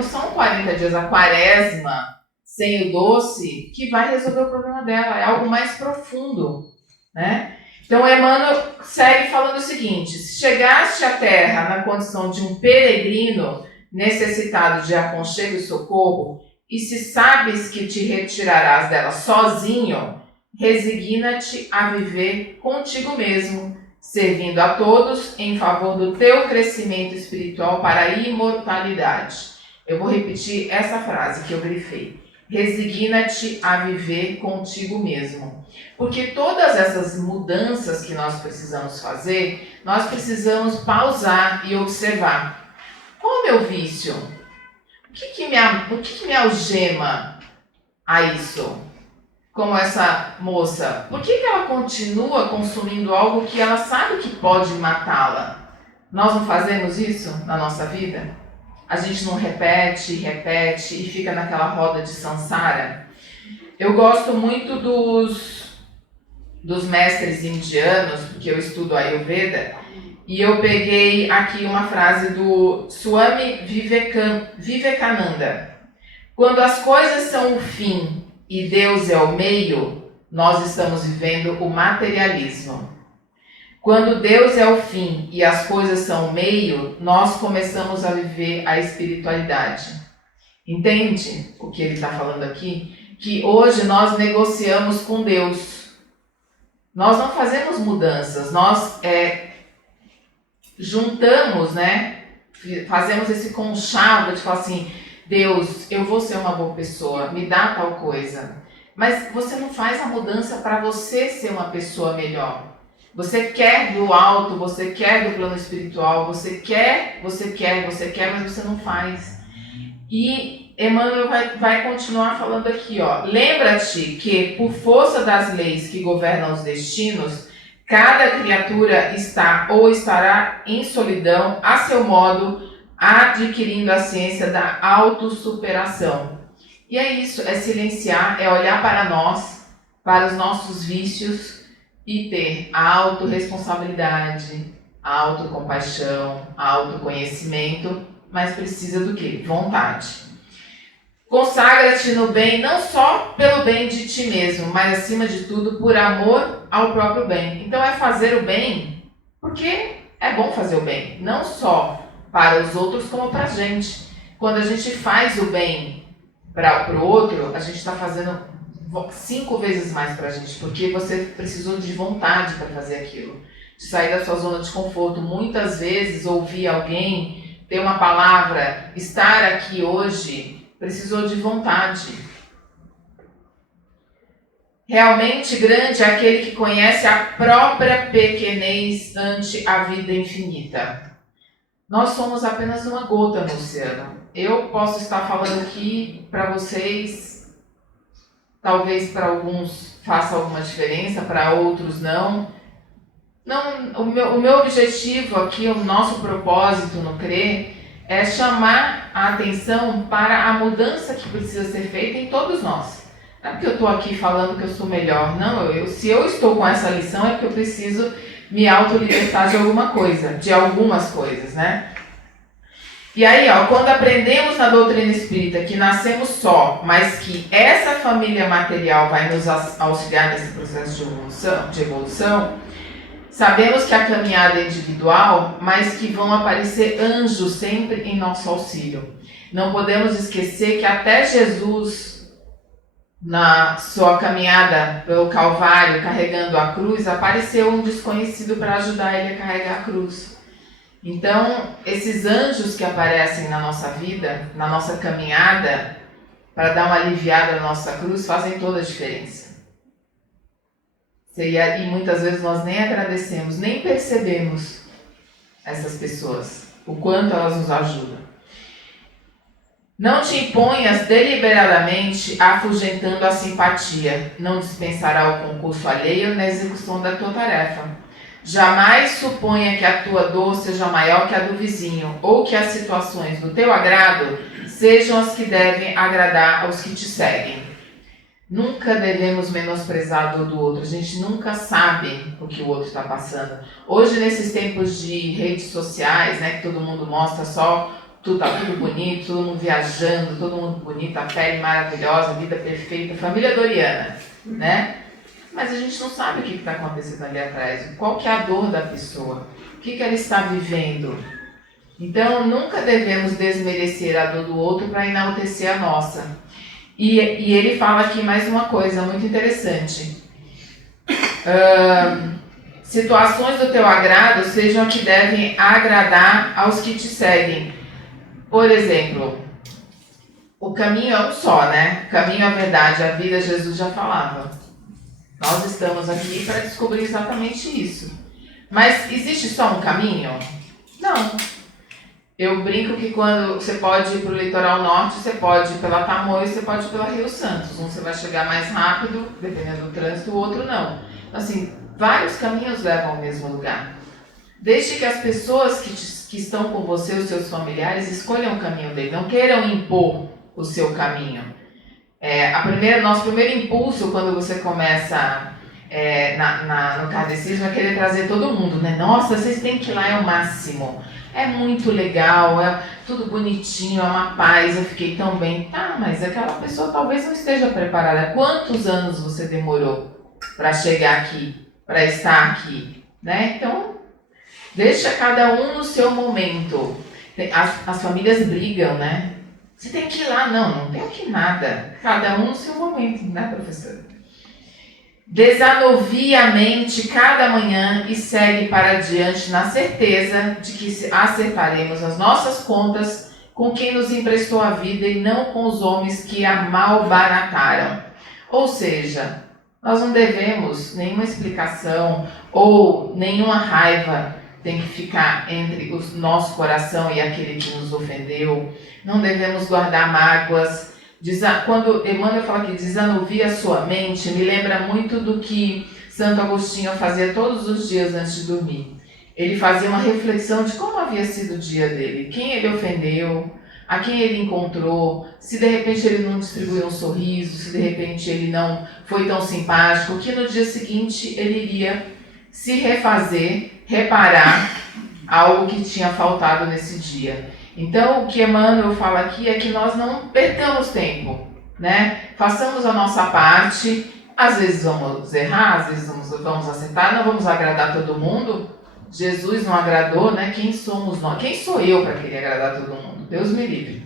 não são 40 dias a quaresma sem o doce que vai resolver o problema dela, é algo mais profundo, né? Então, Emmanuel segue falando o seguinte: se chegaste à Terra na condição de um peregrino necessitado de aconchego e socorro, e se sabes que te retirarás dela sozinho, resigna-te a viver contigo mesmo, servindo a todos em favor do teu crescimento espiritual para a imortalidade. Eu vou repetir essa frase que eu grifei. Resigna-te a viver contigo mesmo. Porque todas essas mudanças que nós precisamos fazer, nós precisamos pausar e observar. Qual é o meu vício? O que me algema a isso? Como essa moça. Por que ela continua consumindo algo que ela sabe que pode matá-la? Nós não fazemos isso na nossa vida? A gente não repete e fica naquela roda de samsara? Eu gosto muito dos mestres indianos, porque eu estudo Ayurveda, e eu peguei aqui uma frase do Swami Vivekananda. Quando as coisas são o fim e Deus é o meio, nós estamos vivendo o materialismo. Quando Deus é o fim e as coisas são o meio, nós começamos a viver a espiritualidade. Entende o que ele está falando aqui? Que hoje nós negociamos com Deus. Nós não fazemos mudanças, nós juntamos, né? Fazemos esse conchavo de falar assim: Deus, eu vou ser uma boa pessoa, me dá tal coisa. Mas você não faz a mudança para você ser uma pessoa melhor. Você quer do alto, você quer do plano espiritual, você quer, mas você não faz. E Emmanuel vai continuar falando aqui, ó. Lembra-te que, por força das leis que governam os destinos, cada criatura está ou estará em solidão, a seu modo, adquirindo a ciência da autossuperação. E é isso, é silenciar, é olhar para nós, para os nossos vícios, e ter a autorresponsabilidade, a autocompaixão, a autoconhecimento, mas precisa do quê? Vontade. Consagra-te no bem, não só pelo bem de ti mesmo, mas acima de tudo por amor ao próprio bem. Então é fazer o bem, porque é bom fazer o bem, não só para os outros como para a gente. Quando a gente faz o bem para o outro, a gente está fazendo 5 vezes mais para a gente, porque você precisou de vontade para fazer aquilo, de sair da sua zona de conforto. Muitas vezes ouvir alguém, ter uma palavra, estar aqui hoje, precisou de vontade. Realmente grande é aquele que conhece a própria pequenez ante a vida infinita. Nós somos apenas uma gota no oceano. Eu posso estar falando aqui para vocês. Talvez para alguns faça alguma diferença, para outros não. O meu objetivo aqui, o nosso propósito no CRE, é chamar a atenção para a mudança que precisa ser feita em todos nós. Não é porque eu estou aqui falando que eu sou melhor. Não, se eu estou com essa lição é porque eu preciso me autolibertar de alguma coisa, de algumas coisas, né? E aí, quando aprendemos na doutrina espírita que nascemos só, mas que essa família material vai nos auxiliar nesse processo de evolução, sabemos que a caminhada é individual, mas que vão aparecer anjos sempre em nosso auxílio. Não podemos esquecer que até Jesus, na sua caminhada pelo Calvário, carregando a cruz, apareceu um desconhecido para ajudar ele a carregar a cruz. Então, esses anjos que aparecem na nossa vida, na nossa caminhada, para dar uma aliviada na nossa cruz, fazem toda a diferença. E muitas vezes nós nem agradecemos, nem percebemos essas pessoas, o quanto elas nos ajudam. Não te imponhas deliberadamente afugentando a simpatia, não dispensará o concurso alheio na execução da tua tarefa. Jamais suponha que a tua dor seja maior que a do vizinho, ou que as situações do teu agrado sejam as que devem agradar aos que te seguem. Nunca devemos menosprezar a dor do outro, a gente nunca sabe o que o outro está passando. Hoje, nesses tempos de redes sociais, né, que todo mundo mostra só tá tudo bonito, todo mundo viajando, todo mundo bonito, a pele maravilhosa, a vida perfeita, família Doriana, né? Mas a gente não sabe o que está acontecendo ali atrás, qual que é a dor da pessoa, o que ela está vivendo. Então, nunca devemos desmerecer a dor do outro para enaltecer a nossa. E ele fala aqui mais uma coisa muito interessante. Situações do teu agrado sejam que devem agradar aos que te seguem. Por exemplo, o caminho é um só, né? O caminho, a verdade, a vida, Jesus já falava. Nós estamos aqui para descobrir exatamente isso. Mas existe só um caminho? Não. Eu brinco que quando você pode ir para o litoral norte, você pode ir pela Tamoios, você pode ir pela Rio Santos. Um você vai chegar mais rápido, dependendo do trânsito, o outro não. Assim, vários caminhos levam ao mesmo lugar. Desde que as pessoas que estão com você, os seus familiares, escolham o caminho dele, não queiram impor o seu caminho. Nosso primeiro impulso quando você começa no kardecismo é querer trazer todo mundo, né? Nossa, vocês têm que ir lá, é o máximo. É muito legal, é tudo bonitinho, é uma paz, eu fiquei tão bem. Tá, mas aquela pessoa talvez não esteja preparada. Quantos anos você demorou para chegar aqui, para estar aqui, né? Então, deixa cada um no seu momento. As famílias brigam, né? Você tem que ir lá. Não tenho que ir nada. Cada um no seu momento, né, professora? Desanuvia a mente cada manhã e segue para adiante na certeza de que acertaremos as nossas contas com quem nos emprestou a vida e não com os homens que a malbarataram. Ou seja, nós não devemos nenhuma explicação ou nenhuma raiva tem que ficar entre o nosso coração e aquele que nos ofendeu. Não devemos guardar mágoas. Quando Emmanuel fala que desanuvia a sua mente, me lembra muito do que Santo Agostinho fazia todos os dias antes de dormir. Ele fazia uma reflexão de como havia sido o dia dele, quem ele ofendeu, a quem ele encontrou, se de repente ele não distribuiu um sorriso, se de repente ele não foi tão simpático, que no dia seguinte ele iria se refazer, reparar algo que tinha faltado nesse dia. Então, o que Emmanuel fala aqui é que nós não percamos tempo, né? Façamos a nossa parte, às vezes vamos errar, às vezes vamos acertar, não vamos agradar todo mundo. Jesus não agradou, né? Quem somos nós? Quem sou eu para querer agradar todo mundo? Deus me livre.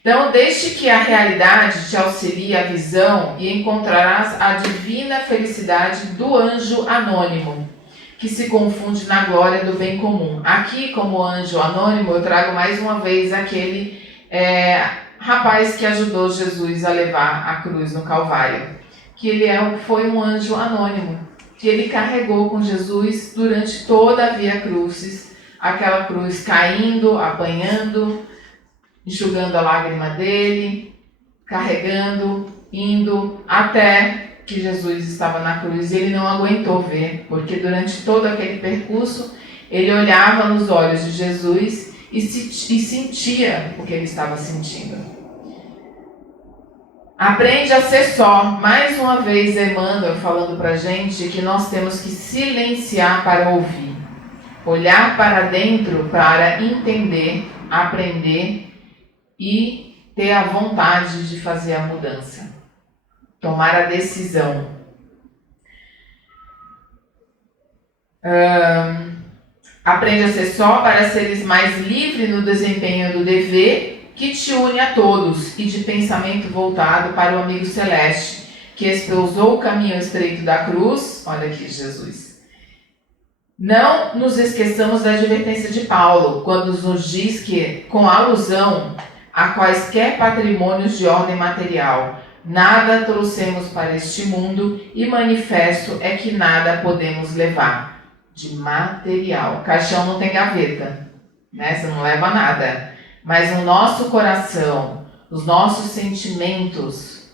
Então, deixe que a realidade te auxilie a visão e encontrarás a divina felicidade do anjo anônimo, que se confunde na glória do bem comum. Aqui, como anjo anônimo, eu trago mais uma vez aquele rapaz que ajudou Jesus a levar a cruz no Calvário, que ele foi um anjo anônimo, que ele carregou com Jesus durante toda a Via Crucis, aquela cruz caindo, apanhando, enxugando a lágrima dele, carregando, indo até que Jesus estava na cruz e ele não aguentou ver, porque durante todo aquele percurso ele olhava nos olhos de Jesus e sentia o que ele estava sentindo. Aprende a ser só. Mais uma vez Emmanuel falando para a gente que nós temos que silenciar para ouvir, olhar para dentro para entender, aprender e ter a vontade de fazer a mudança. Tomar a decisão. Aprende a ser só para seres mais livre no desempenho do dever que te une a todos e de pensamento voltado para o amigo celeste que espousou o caminho estreito da cruz. Olha aqui Jesus. Não nos esqueçamos da advertência de Paulo quando nos diz que, com alusão a quaisquer patrimônios de ordem material, nada trouxemos para este mundo e manifesto é que nada podemos levar de material. Caixão não tem gaveta, né? Você não leva nada. Mas no nosso coração, nos nossos sentimentos,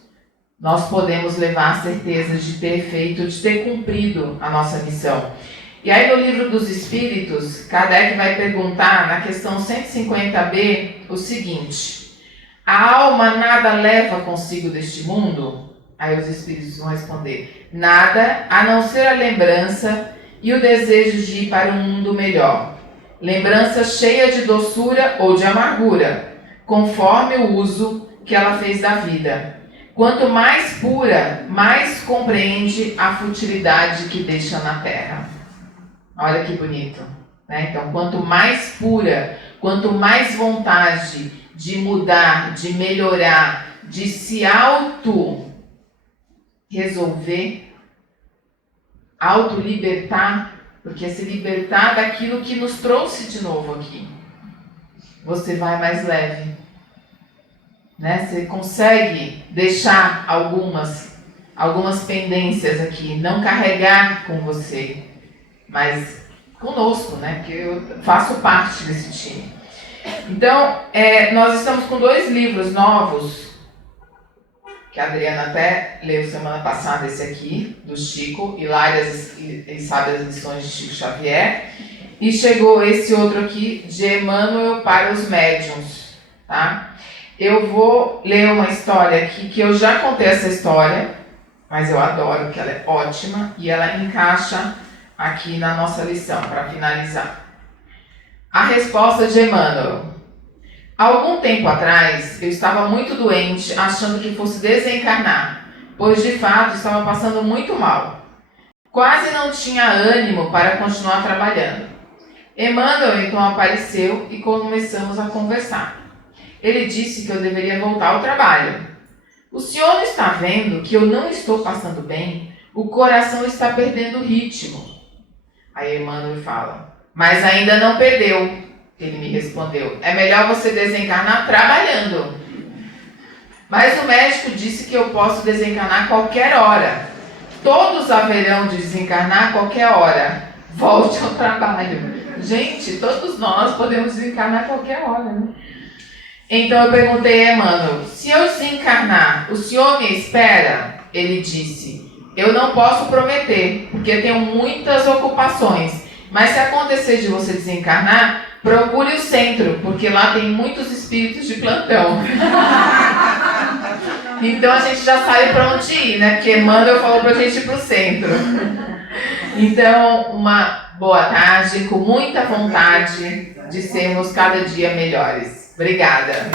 nós podemos levar a certeza de ter feito, de ter cumprido a nossa missão. E aí no Livro dos Espíritos, Kardec vai perguntar na questão 150b o seguinte: a alma nada leva consigo deste mundo? Aí os Espíritos vão responder: nada, a não ser a lembrança e o desejo de ir para um mundo melhor. lembrança cheia de doçura ou de amargura, conforme o uso que ela fez da vida. Quanto mais pura, mais compreende a futilidade que deixa na terra. Olha que bonito, né? Então, quanto mais pura, quanto mais vontade de mudar, de melhorar, de se auto-resolver, auto-libertar, porque é se libertar daquilo que nos trouxe de novo aqui. Você vai mais leve. Né? Você consegue deixar algumas pendências aqui, não carregar com você, mas conosco, né? Porque eu faço parte desse time. Então, nós estamos com 2 livros novos, que a Adriana até leu semana passada, esse aqui, do Chico, Hilárias e Sábias Lições de Chico Xavier, e chegou esse outro aqui, de Emmanuel para os Médiuns, tá? Eu vou ler uma história aqui, que eu já contei essa história, mas eu adoro, porque ela é ótima, e ela encaixa aqui na nossa lição, para finalizar. A resposta de Emmanuel. Algum tempo atrás, eu estava muito doente, achando que fosse desencarnar, pois de fato estava passando muito mal. Quase não tinha ânimo para continuar trabalhando. Emmanuel então apareceu e começamos a conversar. Ele disse que eu deveria voltar ao trabalho. O senhor não está vendo que eu não estou passando bem? O coração está perdendo o ritmo. Aí Emmanuel fala, mas ainda não perdeu. Ele me respondeu, é melhor você desencarnar trabalhando. Mas o médico disse que eu posso desencarnar a qualquer hora. Todos haverão de desencarnar a qualquer hora. Volte ao trabalho. Gente, todos nós podemos desencarnar a qualquer hora, né? Então eu perguntei a Emmanuel, se eu desencarnar, o senhor me espera? Ele disse, eu não posso prometer, porque tenho muitas ocupações. Mas se acontecer de você desencarnar, procure o centro, porque lá tem muitos espíritos de plantão. Então a gente já sabe para onde ir, né? Porque Emmanuel falou para a gente ir para o centro. Então, uma boa tarde, com muita vontade de sermos cada dia melhores. Obrigada.